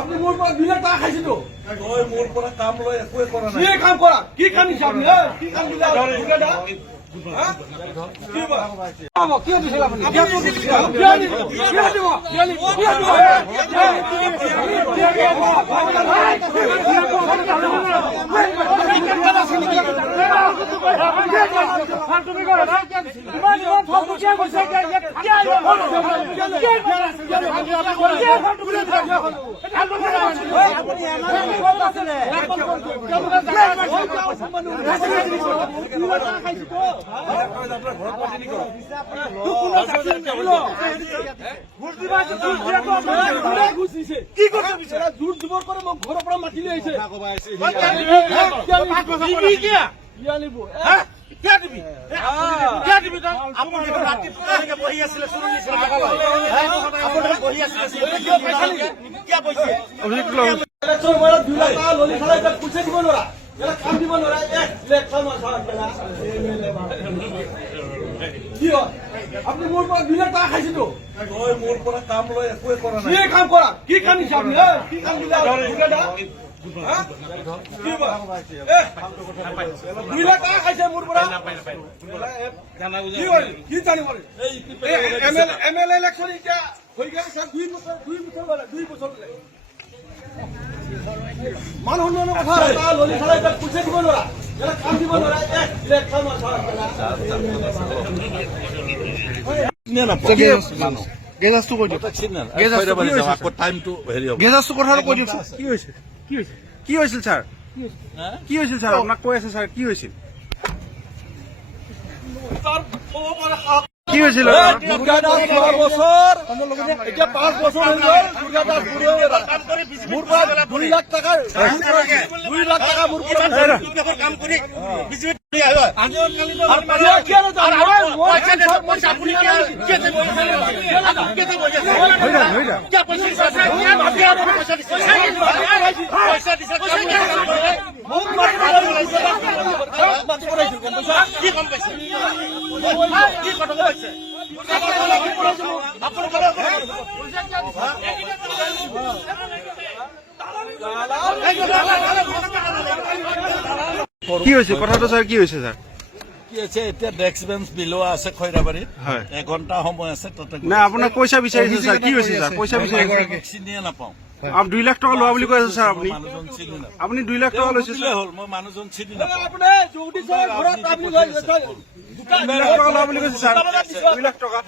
আপনি মোৰ পৰা 2 লাখ টাকা খাইছে তো মোৰ পৰা কাম লয় একোৱে কৰা নাই। কি কাম কৰা? কি কাম দিছে আপনি? কি কাম দিলে দুটাটা? কি দিছে আপনি? কি জোর জবর করে মোক ঘৰৰ পৰা মাতি লৈ আহিছে। কাম দিব নোৱাৰা কি হয়? আপনি মোৰ পৰা 2 লাখ টাকা খাইছে তো মোৰ পৰা কাম লয় একোৱে কৰা নাই। কি কাম কৰা? কি কাম দিছে আপনি? কি কাম দিলে দুটাটা? 2 লাখ টাকা খাইছে মোর পৰা। কি জানিব? এমএলএ ইলেকশন এতিয়া হৈ গেল স্যাৰ 2 বছৰ মানুহ কথা ললি খালে পুছে দিব নোৱাৰা, কাম দিব নোৱাৰা, কি হৈছিল ছাৰ? কি হৈছিল ছাৰ? আপোনাক কৈ আছে ছাৰ, কি হৈছিল? কি হৈছিল? বছৰ এতিয়া 5 বছৰ হৈ গ'ল। মোৰ পৰা 2 লাখ টাকা 2 লাখ টাকা মোৰ পৰা কাম কৰি কি হৈছে কথাটো ছাৰ? কি হৈছে ছাৰ? কি আছে এতিয়া ডেস্ক বেঞ্চ বিলোৱা আছে খৈৰাবাৰীত। 1 ঘণ্টা সময় আছে তাতে। নাই আপোনাক পইচা বিচাৰিছে ছাৰ, কি হৈছে ছাৰ? পইচা বিচাৰিছে, চিনিয়ে নাপাওঁ। আপুনি 2 লাখ টকা লোৱা বুলি কৈ আছে ছাৰ। আপুনি মানুহজন চিনি নাপাওঁ। আপুনি 2 লাখ টকা লৈছে হ'ল, মই মানুহজন চিনি নাপাওঁ। আপুনি জগদীশৰ ঘৰত 2 লাখ টকা লোৱা বুলি কৈছে ছাৰ। 2 লাখ টকা